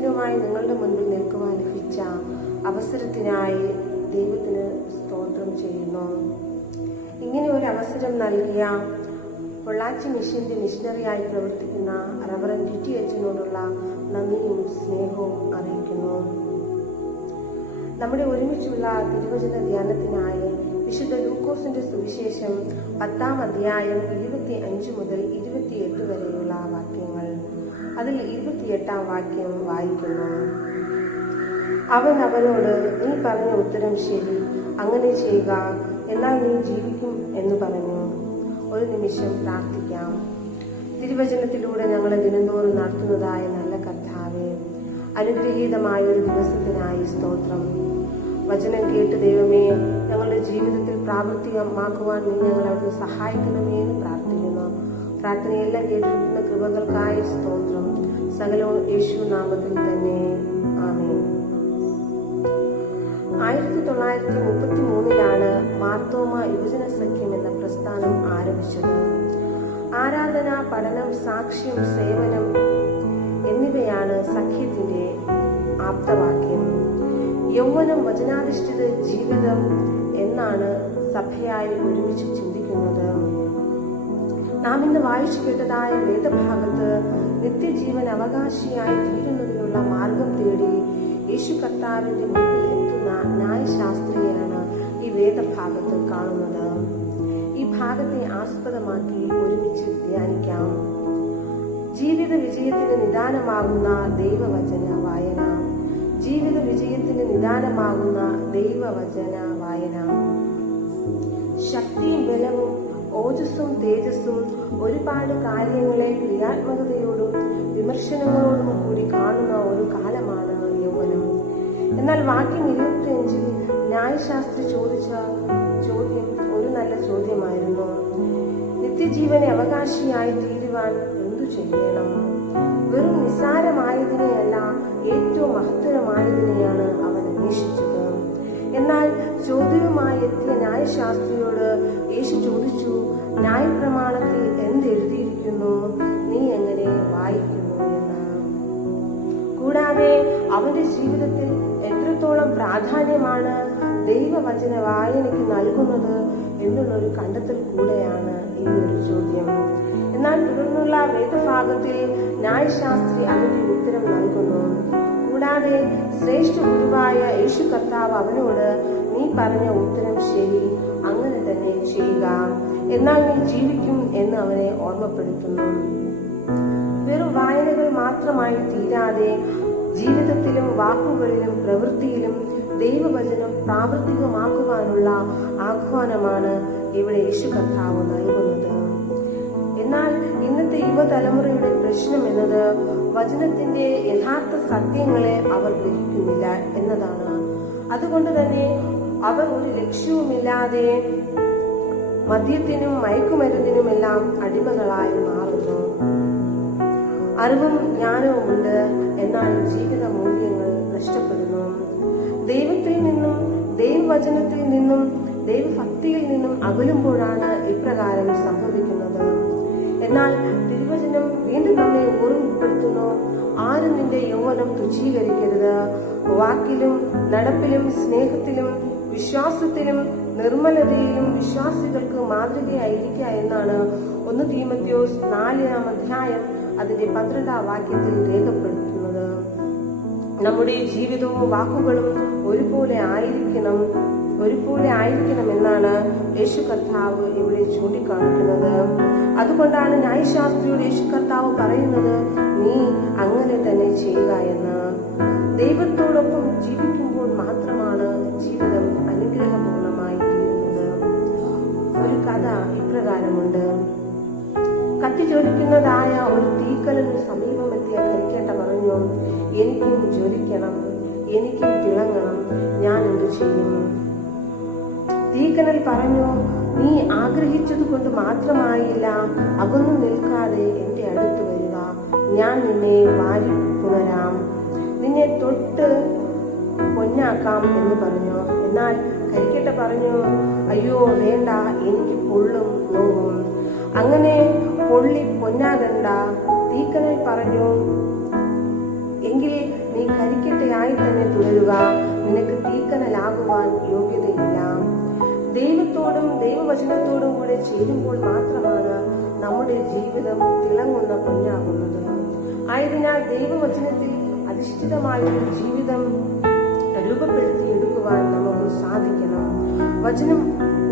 ദൈവവചനവുമായി നിങ്ങളുടെ മുൻപിൽ നിൽക്കുവാൻ ലഭിച്ച അവസരത്തിനായി ദൈവത്തിന് സ്തോത്രം ചെയ്യുന്നു. ഇങ്ങനെ ഒരു അവസരം നൽകിയ പൊള്ളാച്ചി മിഷന്റെ മിഷണറിയായി പ്രവർത്തിക്കുന്ന റവറൻ ടി അച്ഛനോടുള്ള നന്ദിയും സ്നേഹവും അറിയിക്കുന്നു. നമ്മുടെ ഒരുമിച്ചുള്ള തിരുവചന ധ്യാനത്തിനായി വിശുദ്ധ ലൂക്കോസിന്റെ സുവിശേഷം 10-ാം അധ്യായം 25 മുതൽ 28 വരെയുള്ള വാക്യങ്ങൾ. അതിൽ 28-ാം വാക്യം വായിക്കുന്നു. അവൻ അവനോട്, നീ പറഞ്ഞ ഉത്തരം ശരി, അങ്ങനെ ചെയ്യുക, എന്നാൽ നീ ജീവിക്കും എന്ന് പറഞ്ഞു. ഒരു നിമിഷം പ്രാർത്ഥിക്കാം. തിരുവചനത്തിലൂടെ ഞങ്ങളെ ദിനംതോറും നടത്തുന്നതായ നല്ല കർത്താവേ, അനുഗ്രഹീതമായ ഒരു ദിവസത്തിനായി സ്തോത്രം. വചനം കേട്ട് ദൈവമേ, ഞങ്ങളുടെ ജീവിതത്തിൽ പ്രാവർത്തികമാക്കുവാൻ നീ ഞങ്ങളെ സഹായിക്കണമേ എന്ന് പ്രാർത്ഥിക്കുന്നു. പ്രാർത്ഥനയെല്ലാം കേട്ടിരിക്കുന്ന കൃപകൾക്കായി സ്തോത്രം. സകലവും യേശു നാമത്തിൽ തന്നെ, ആമേൻ. 1933 മാർത്തോമ യുവജന സഖ്യം എന്ന പ്രസ്ഥാനം ആരംഭിച്ചത്. ആരാധന, പഠനം, സാക്ഷ്യം, സേവനം എന്നിവയാണ് സഖ്യത്തിന്റെ ആപ്തവാക്യം. യൗവനം വചനാധിഷ്ഠിത ജീവിതം എന്നാണ് സഭയായി ഒരുമിച്ച് ചിന്തിക്കുന്നത്. നാം ഇന്ന് വായിച്ചു കേട്ടതായ വേദഭാഗത്ത് നിത്യജീവൻ അവകാശിയായി തീരുന്നതിനുള്ള മാർഗം തേടി യേശു കർത്താവിന്റെ മുമ്പിൽ എത്തുന്ന ന്യായശാസ്ത്രിയാണ് ഈ വേദഭാഗത്ത് കാണുന്നത്. ഈ ഭാഗത്തെ ആസ്പദമാക്കി ഒരുമിച്ച് ധ്യാനിക്കാം. ജീവിത വിജയത്തിന് നിദാനമാകുന്ന ദൈവവചന വായന. ജീവിത വിജയത്തിന് നിദാനമാകുന്ന ദൈവവചന വായന. ശക്തിയും ബലവും ഓജസ്സും തേജസ്സും ഒരുപാട് കാര്യങ്ങളെ ക്രിയാത്മകതയോടും വിമർശനങ്ങളോടും കൂടി കാണുന്ന ഒരു കാലമാണ് യൗവനം. എന്നാൽ വാക്യം 25 ന്യായശാസ്ത്രി ചോദിച്ച ചോദ്യം ഒരു നല്ല ചോദ്യമായിരുന്നു. നിത്യജീവനെ അവകാശിയായി തീരുവാൻ എന്തു ചെയ്യണം? വെറും നിസ്സാരമായതിനെയല്ല, ഏറ്റവും മഹത്തരമായതിനെയാണ് അവൻ അന്വേഷിച്ചത്. എന്നാൽ ചോദ്യവുമായി എത്തിയ ന്യായശാസ്ത്രിയോട് യേശു ചോദിച്ചു, ന്യായപ്രമാണത്തിൽ എന്തെഴുതിയിരിക്കുന്നു? നീ എങ്ങനെ വായിക്കുന്നു എന്ന്. കൂടാതെ അവന്റെ ജീവിതത്തിൽ എത്രത്തോളം പ്രാധാന്യമാണ് ദൈവവചന വായനയ്ക്ക് നൽകുന്നത് എന്നുള്ളൊരു കണ്ടെത്തൽ കൂടെയാണ് ഈ ഒരു ചോദ്യം. എന്നാൽ തുടർന്നുള്ള വേദഭാഗത്തിൽ ന്യായശാസ്ത്രി അതിന്റെ ഉത്തരം നൽകുന്നു. കൂടാതെ ശ്രേഷ്ഠ ഗുരുവായ യേശു കർത്താവ് അവനോട്, നീ പറഞ്ഞ ഉത്തരം ശരി, അങ്ങനെ തന്നെ ചെയ്യുക, എന്നാൽ നീ ജീവിക്കും എന്ന് അവനെ ഓർമ്മപ്പെടുത്തുന്നു. വെറും വായനകൾ മാത്രമായി തീരാതെ ജീവിതത്തിലും വാക്കുകളിലും പ്രവൃത്തിയിലും ദൈവവചനം പ്രാവർത്തികമാക്കുവാനുള്ള ആഹ്വാനമാണ് ഇവിടെ യേശു കർത്താവ് നൽകുന്നത്. എന്നാൽ ഇന്നത്തെ യുവതലമുറയുടെ പ്രശ്നം എന്നത് വചനത്തിന്റെ യഥാർത്ഥ സത്യങ്ങളെ അവർ ഗ്രഹിക്കുന്നില്ല എന്നതാണ്. അതുകൊണ്ട് തന്നെ അവർ ഒരു ലക്ഷ്യവുമില്ലാതെ മദ്യത്തിനും മയക്കുമരുന്നിനുമെല്ലാം അടിമകളായി മാറുന്നു. അറിവും ജ്ഞാനവുമുണ്ട്, എന്നാൽ ജീവിത മൂല്യങ്ങൾ നഷ്ടപ്പെടുന്നു. ദൈവത്തിൽ നിന്നും ദൈവവചനത്തിൽ നിന്നും ദൈവഭക്തിയിൽ നിന്നും അകലുമ്പോഴാണ് ഇപ്രകാരം സംഭവിക്കുന്നത്. എന്നാൽ തിരുവചനം വീണ്ടും നമ്മെ ഓർമ്മപ്പെടുത്തുന്നു, ആരും നിന്റെ യൗവനം തുച്ഛീകരിക്കരുത്. വാക്കിലും നടപ്പിലും സ്നേഹത്തിലും വിശ്വാസത്തിലും നിർമ്മലതയിലും വിശ്വാസികൾക്ക് മാതൃകയായിരിക്കുക എന്നാണ് 1 തീമോഥെയോസ് 4-ാം അധ്യായം അതിന്റെ 12-ാം വാക്യത്തിൽ രേഖപ്പെടുത്തുന്നത്. നമ്മുടെ ജീവിതവും വാക്കുകളും ഒരുപോലെ ആയിരിക്കണമെന്നാണ് യേശു കർത്താവ് ഇവിടെ ചൂണ്ടിക്കാണിക്കുന്നത്. അതുകൊണ്ടാണ് ന്യായശാസ്ത്രിയോട് യേശു കർത്താവ് പറയുന്നത്, നീ അങ്ങനെ തന്നെ ചെയ്യുക എന്ന്. ദൈവത്തോടൊപ്പം ജീവിക്കുമ്പോൾ മാത്രമാണ് ജീവിതം അനുഗ്രഹപൂർണമായി തീരുന്നത്. ഒരു കഥ ഇപ്രകാരമുണ്ട്. കത്തിജ്വലിക്കുന്നതായ ഒരു തീക്കലിന് സമീപമെത്തിയ കരിക്കേട്ട പറഞ്ഞു, എനിക്കും ജ്വലിക്കണം, എനിക്കും തിളങ്ങണം, ഞാൻ എന്തു ചെയ്യും? തീക്കനൽ പറഞ്ഞു, നീ ആഗ്രഹിച്ചത് കൊണ്ട് മാത്രമായില്ല, അകന്നു നിൽക്കാതെ എന്റെ അടുത്ത് വരിക, ഞാൻ നിന്നെ വാരി പുണരാം, നിന്നെ തൊട്ട് പൊന്നാക്കാം എന്ന് പറഞ്ഞു. എന്നാൽ കരിക്കേട്ട പറഞ്ഞു, അയ്യോ വേണ്ട, എനിക്ക് പൊള്ളും നോവും. അങ്ങനെ പൊള്ളി പൊന്നാകണ്ട. തീക്കനൽ പറഞ്ഞു, എങ്കിൽ തീക്കനലായി തന്നെ തുടരുക. നിനക്ക് തീക്കനലാകുവാൻ യോഗ്യതയില്ല. ദൈവത്തോടും ദൈവവചനത്തോടും കൂടെ ചേരുമ്പോൾ മാത്രമാണ് നമ്മുടെ ജീവിതം തിളങ്ങുന്ന പൊന്നാകുന്നത്. ആയതിനാൽ ദൈവവചനത്തിൽ അധിഷ്ഠിതമായൊരു ജീവിതം രൂപപ്പെടുത്തിയെടുക്കുവാൻ നമുക്ക് സാധിക്കണം. വചനം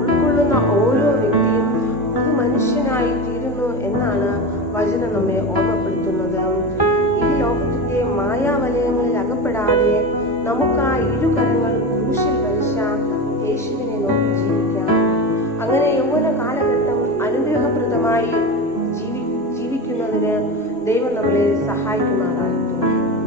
ഉൾക്കൊള്ളുന്ന ഓരോ വ്യക്തിയും ഒരു മനുഷ്യനായി തീരുന്നു എന്നാണ് വചനം നമ്മെ ഓർമ്മപ്പെടുത്തുന്നത്. ഈ ലോകത്തിന്റെ മായാവലയങ്ങളിൽ അകപ്പെടാതെ നമുക്ക് ആ ഇരുകരങ്ങൾ ക്രൂശിൽ വരിച്ച യേശുവിനെ നോക്കി ജീവിക്കാം. അങ്ങനെ യൗവന കാലഘട്ടം അനുഗ്രഹപ്രദമായി ജീവിക്കുന്നതിന് ദൈവം നമ്മളെ സഹായിക്കുമാറാകട്ടെ.